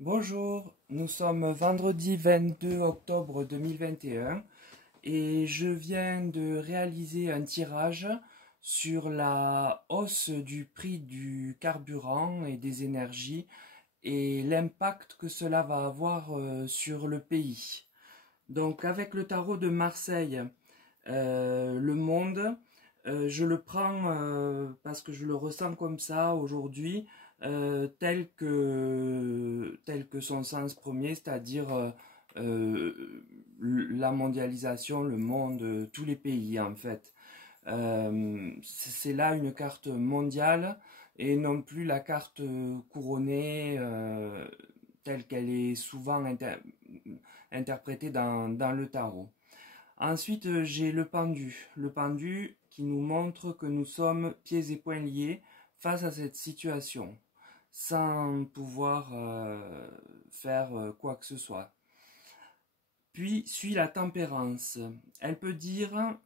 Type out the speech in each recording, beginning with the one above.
Bonjour, nous sommes vendredi 22 octobre 2021 et je viens de réaliser un tirage sur la hausse du prix du carburant et des énergies et l'impact que cela va avoir sur le pays. Donc avec le tarot de Marseille, le monde, je le prends parce que je le ressens comme ça aujourd'hui, tel que son sens premier, c'est-à-dire la mondialisation, le monde, tous les pays en fait. C'est là une carte mondiale et non plus la carte couronnée telle qu'elle est souvent interprétée dans le tarot. Ensuite, j'ai le pendu qui nous montre que nous sommes pieds et poings liés face à cette situation, sans pouvoir faire quoi que ce soit. Puis suit la tempérance. Elle peut dire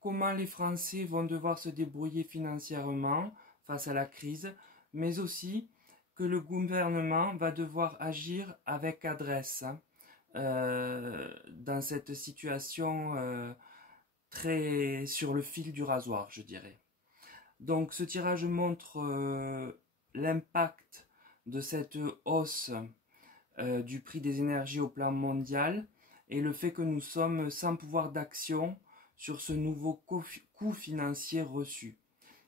comment les Français vont devoir se débrouiller financièrement face à la crise, mais aussi que le gouvernement va devoir agir avec adresse dans cette situation très sur le fil du rasoir, je dirais. Donc ce tirage montre l'impact de cette hausse du prix des énergies au plan mondial et le fait que nous sommes sans pouvoir d'action sur ce nouveau coût financier reçu.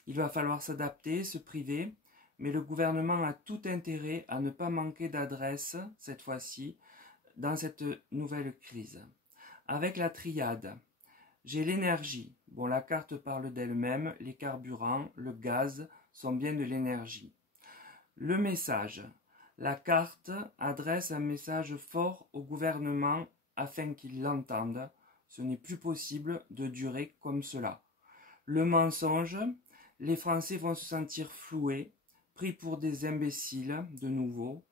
Il va falloir s'adapter, se priver, mais le gouvernement a tout intérêt à ne pas manquer d'adresse cette fois-ci dans cette nouvelle crise. Avec la triade, j'ai l'énergie. Bon, la carte parle d'elle-même, les carburants, le gaz sont bien de l'énergie. Le message. La carte adresse un message fort au gouvernement afin qu'il l'entende. Ce n'est plus possible de durer comme cela. Le mensonge. Les Français vont se sentir floués, pris pour des imbéciles de nouveau,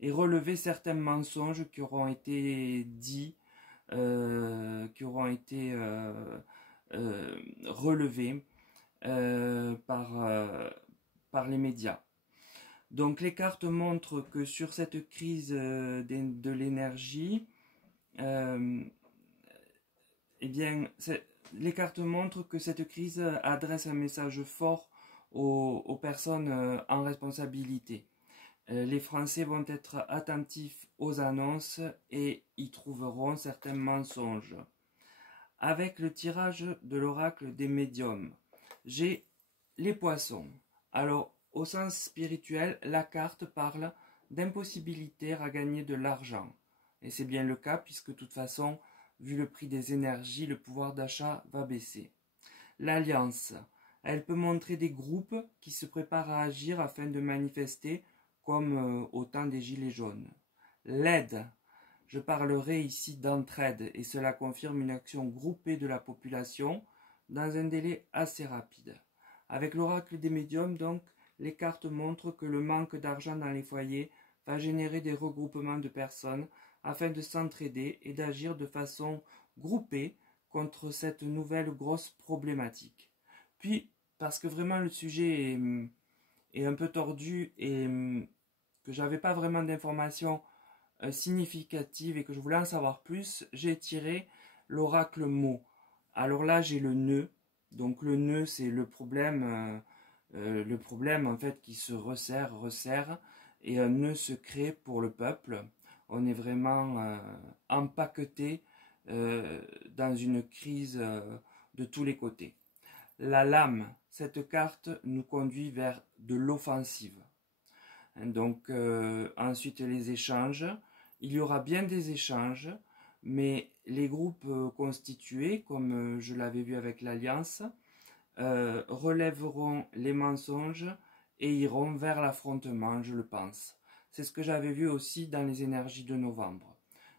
et relever certains mensonges qui auront été dits, qui auront été relevés par les médias. Donc les cartes montrent que sur cette crise de l'énergie, euh, eh bien, les cartes montrent que cette crise adresse un message fort aux personnes en responsabilité. Les Français vont être attentifs aux annonces et y trouveront certains mensonges. Avec le tirage de l'oracle des médiums, j'ai les poissons. Alors, au sens spirituel, la carte parle d'impossibilité à gagner de l'argent. Et c'est bien le cas puisque de toute façon, vu le prix des énergies, le pouvoir d'achat va baisser. L'alliance, elle peut montrer des groupes qui se préparent à agir afin de manifester comme au temps des Gilets jaunes. L'aide, je parlerai ici d'entraide et cela confirme une action groupée de la population dans un délai assez rapide. Avec l'oracle des médiums, donc, les cartes montrent que le manque d'argent dans les foyers va générer des regroupements de personnes afin de s'entraider et d'agir de façon groupée contre cette nouvelle grosse problématique. Puis, parce que vraiment le sujet est un peu tordu et que j'avais pas vraiment d'informations significatives et que je voulais en savoir plus, j'ai tiré l'oracle mot. Alors là, j'ai le nœud. Donc le nœud, c'est le problème en fait qui se resserre, et un nœud se crée pour le peuple. On est vraiment empaqueté dans une crise de tous les côtés. La lame, cette carte nous conduit vers de l'offensive. Donc ensuite les échanges, il y aura bien des échanges, mais les groupes constitués, comme je l'avais vu avec l'Alliance, relèveront les mensonges et iront vers l'affrontement, je le pense. C'est ce que j'avais vu aussi dans les énergies de novembre.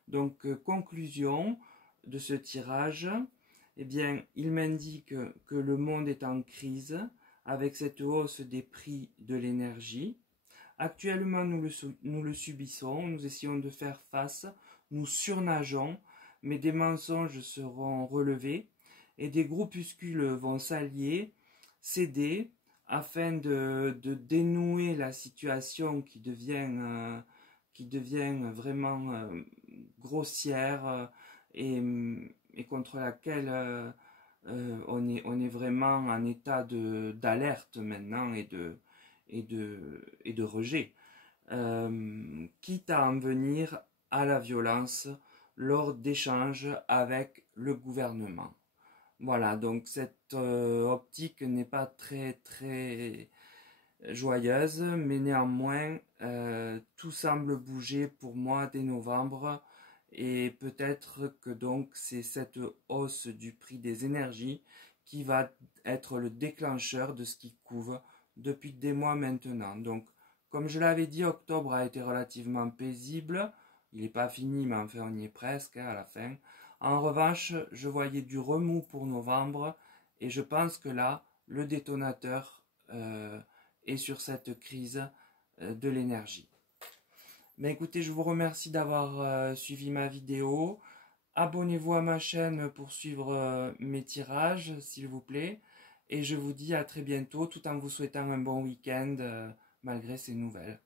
Donc conclusion de ce tirage, eh bien, il m'indique que le monde est en crise avec cette hausse des prix de l'énergie. Actuellement, nous le subissons, nous essayons de faire face, nous surnageons, mais des mensonges seront relevés et des groupuscules vont s'allier, s'aider, afin de dénouer la situation qui devient qui devient vraiment grossière et contre laquelle on est vraiment en état d'alerte maintenant et de rejet, quitte à en venir à la violence lors d'échanges avec le gouvernement. Voilà, donc cette optique n'est pas très joyeuse, mais néanmoins, tout semble bouger pour moi dès novembre, et peut-être que donc c'est cette hausse du prix des énergies qui va être le déclencheur de ce qui couve depuis des mois maintenant. Donc, comme je l'avais dit, octobre a été relativement paisible. Il n'est pas fini, mais enfin on y est presque à la fin. En revanche, je voyais du remous pour novembre, et je pense que là, le détonateur est sur cette crise de l'énergie. Mais écoutez, je vous remercie d'avoir suivi ma vidéo. Abonnez-vous à ma chaîne pour suivre mes tirages, s'il vous plaît. Et je vous dis à très bientôt, tout en vous souhaitant un bon week-end malgré ces nouvelles.